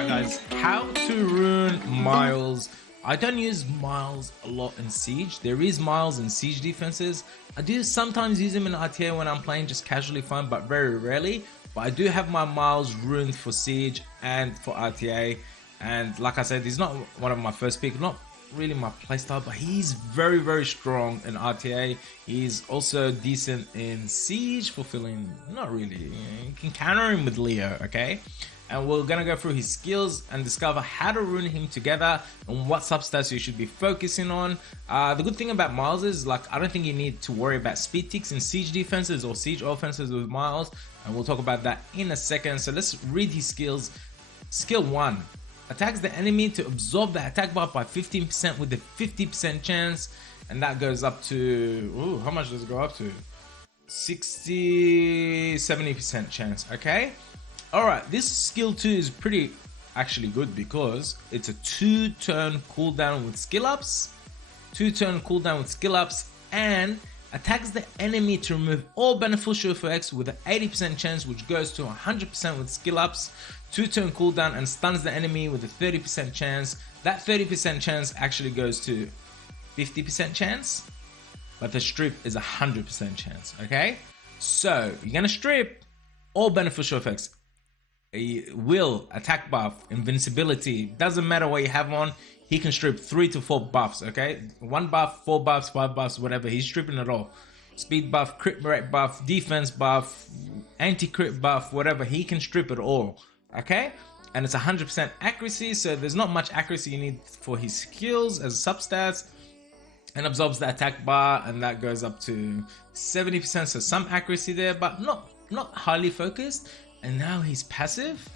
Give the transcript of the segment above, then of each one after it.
Alright guys, how to rune Miles. I don't use Miles a lot in Siege. There is Miles in Siege defenses. I do sometimes use him in RTA when I'm playing just casually fun, but very rarely. But I do have my Miles runed for Siege and for RTA. And like I said, he's not one of my first pick, not really my playstyle, but he's very strong in RTA. He's also decent in Siege, fulfilling, not really. You can counter him with Leo, okay? And we're gonna go through his skills and discover how to rune him together and what substats you should be focusing on. The good thing about Miles is, like, I don't think you need to worry about speed ticks in Siege defenses or Siege offenses with Miles, and we'll talk about that in a second. So let's read his skills. Skill 1. Attacks the enemy to absorb the attack buff by 15% with a 50% chance, and that goes up to, ooh, how much does it go up to? 70% chance, okay? Alright, this skill 2 is pretty actually good because it's a 2-turn cooldown with skill ups, 2-turn cooldown with skill ups, and attacks the enemy to remove all beneficial effects with an 80% chance, which goes to 100% with skill ups, 2-turn cooldown, and stuns the enemy with a 30% chance. That 30% chance actually goes to 50% chance, but the strip is 100% chance, okay? So you're gonna strip all beneficial effects. Will, attack buff, invincibility, doesn't matter what you have on, he can strip 3 to 4 buffs, okay? 1 buff, 4 buffs, 5 buffs, whatever, he's stripping it all. Speed buff, crit rate buff, defense buff, anti-crit buff, whatever, he can strip it all, okay? And it's 100% accuracy, so there's not much accuracy you need for his skills as substats, and absorbs the attack bar, and that goes up to 70%, so some accuracy there, but not highly focused. And now his passive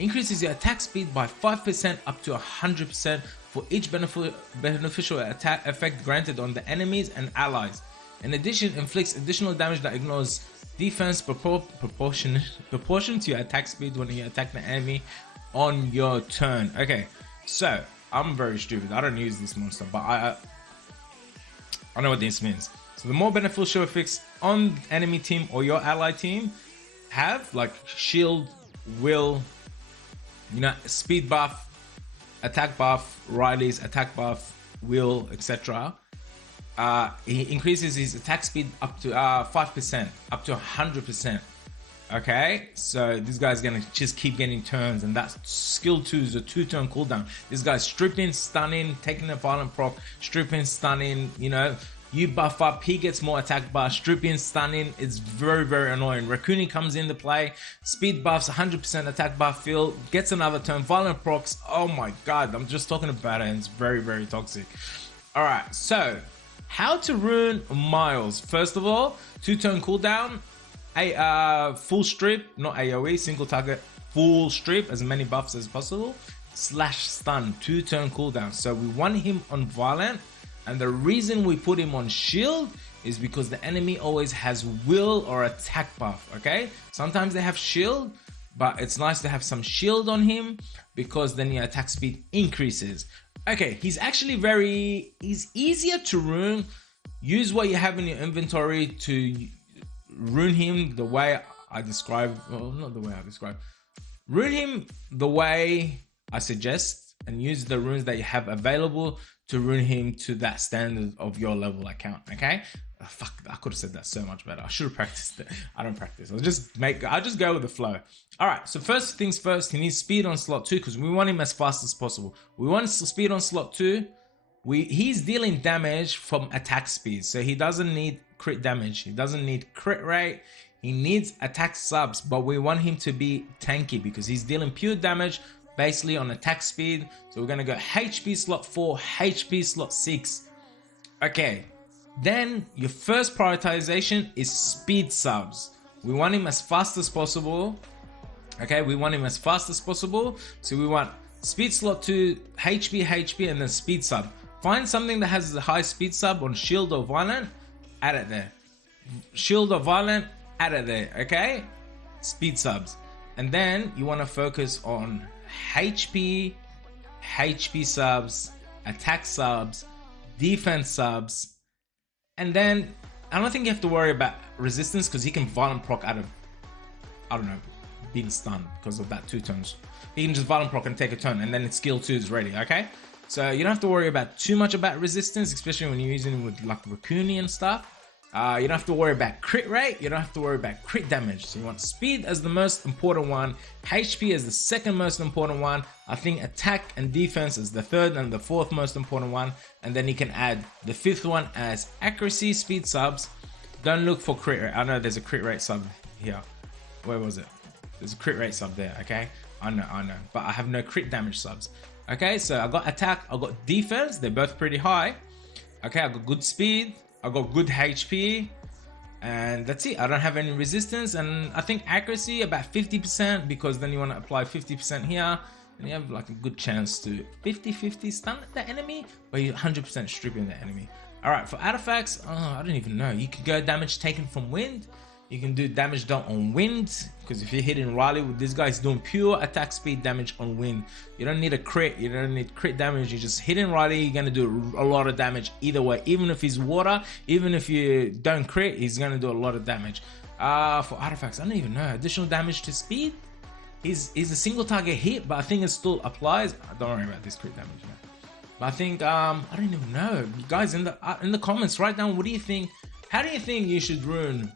increases your attack speed by 5% up to 100% for each beneficial attack effect granted on the enemies and allies. In addition, inflicts additional damage that ignores defense proportion to your attack speed when you attack the enemy on your turn. Okay, so I'm very stupid. I don't use this monster, but I know what this means. So the more beneficial effects on enemy team or your ally team have, like shield, will, you know, speed buff, attack buff, Riley's attack buff, will, etc. He increases his attack speed up to 5%, up to 100%. Okay, so this guy's gonna just keep getting turns, and that skill 2 is a 2-turn cooldown. This guy's stripping, stunning, taking a violent proc, stripping, stunning, you know. You buff up, he gets more attack bar, stripping, stunning. It's very annoying. Raccooning comes into play, speed buffs, 100% attack buff fill, gets another turn, violent procs. Oh my god, I'm just talking about it, and it's very toxic. Alright, so how to rune Miles. First of all, 2-turn cooldown, a full strip, not AoE, single target, full strip, as many buffs as possible, slash stun, 2-turn cooldown. So we want him on violent. And the reason we put him on shield is because the enemy always has will or attack buff, okay? Sometimes they have shield, but it's nice to have some shield on him because then your attack speed increases. Okay, he's actually he's easier to rune. Use what you have in your inventory to rune him the way I describe, well, not the way I describe. Rune him the way I suggest, and use the runes that you have available to rune him to that standard of your level account, okay? Fuck, I could have said that so much better. I should have practiced it. I don't practice. I'll just go with the flow. All right, so first things first, he needs speed on slot 2 because we want him as fast as possible. We want speed on slot 2. He's dealing damage from attack speed, so he doesn't need crit damage. He doesn't need crit rate. He needs attack subs, but we want him to be tanky because he's dealing pure damage basically on attack speed. So we're gonna go HP slot 4, HP slot 6. Okay, then your first prioritization is speed subs. We want him as fast as possible. Okay, we want him as fast as possible. So we want speed slot 2, HP, and then speed sub. Find something that has a high speed sub on shield or violent, add it there. Shield or violent, add it there, okay? Speed subs. And then you want to focus on HP subs, attack subs, defense subs, and then I don't think you have to worry about resistance because he can violent proc out of, I don't know, been stunned because of that 2 turns. He can just Violent Proc and take a turn, and then its skill 2 is ready, okay? So you don't have to worry about too much about resistance, especially when you're using it with like Raccoon and stuff. You don't have to worry about crit rate, you don't have to worry about crit damage. So you want speed as the most important one, HP as the second most important one, I think attack and defense is the third and the fourth most important one, and then you can add the fifth one as accuracy, speed subs. Don't look for crit rate. I know there's a crit rate sub here. Where was it? There's a crit rate sub there, okay? I know, but I have no crit damage subs. Okay, so I got attack, I got defense, they're both pretty high. Okay, I got good speed, I got good HP, and that's it. I don't have any resistance, and I think accuracy about 50%, because then you want to apply 50% here, and you have like a good chance to 50-50 stun the enemy, but you're 100% stripping the enemy. Alright, for artifacts, I don't even know. You can go damage taken from wind. You can do damage done on wind, because if you're hitting Riley with this guy, he's doing pure attack speed damage on wind. You don't need a crit, you don't need crit damage. You're just hitting Riley, you're gonna do a lot of damage either way. Even if he's water, even if you don't crit, he's gonna do a lot of damage. For artifacts, I don't even know. Additional damage to speed is a single target hit, but I think it still applies. Don't worry about this crit damage, man. But I think I don't even know. You guys in the comments, write down what do you think. How do you think you should rune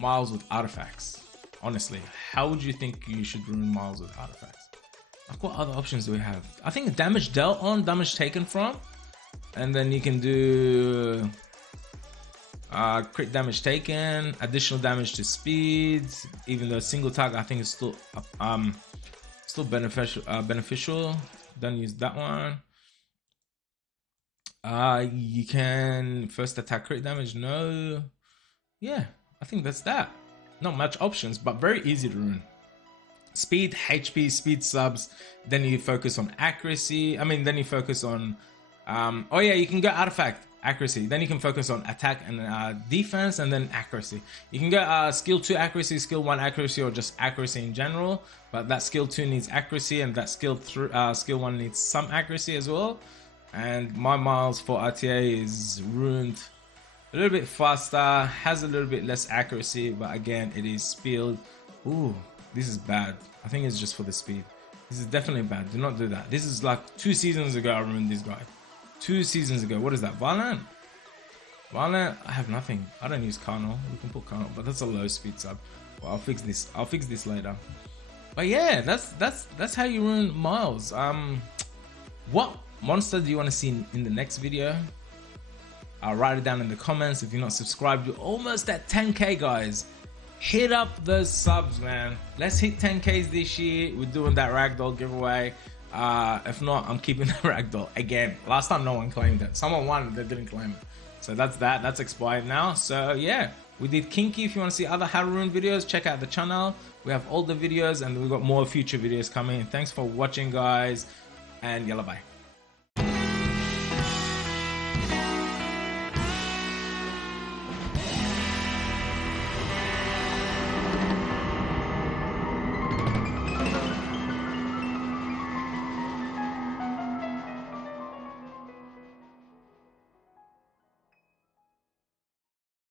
Miles with artifacts? Honestly, how would you think you should rune Miles with artifacts? Like, what other options do we have? I think damage dealt on, damage taken from, and then you can do crit damage taken, additional damage to speed. Even though single target, I think it's still beneficial. Don't use that one. You can first attack crit damage. No, yeah. I think that's that. Not much options, but very easy to rune. Speed, HP, speed subs. Then you focus on accuracy. Then you focus on oh yeah, you can go artifact, accuracy. Then you can focus on attack and defense, and then accuracy. You can go skill 2 accuracy, skill 1 accuracy, or just accuracy in general. But that skill 2 needs accuracy, and that skill 1 needs some accuracy as well. And my Miles for RTA is ruined a little bit faster, has a little bit less accuracy, but again, it is speed. Ooh, this is bad. I think it's just for the speed. This is definitely bad. Do not do that. This is like 2 seasons ago I ruined this guy. 2 seasons ago. What is that? Violent? Violent? I have nothing. I don't use Carnal. We can put Carnal, but that's a low speed sub. Well, I'll fix this. I'll fix this later. But yeah, that's how you ruin Miles. What monster do you want to see in the next video? I'll write it down in the comments. If you're not subscribed, you're almost at 10k, guys. Hit up those subs, man. Let's hit 10k's this year. We're doing that ragdoll giveaway. If not, I'm keeping the ragdoll again. Last time no one claimed it. Someone won, they didn't claim it. So that's expired now. So yeah, we did Kinky. If you want to see other how to rune videos, check out the channel. We have all the videos, and we've got more future videos coming. Thanks for watching, guys, and yalla bye.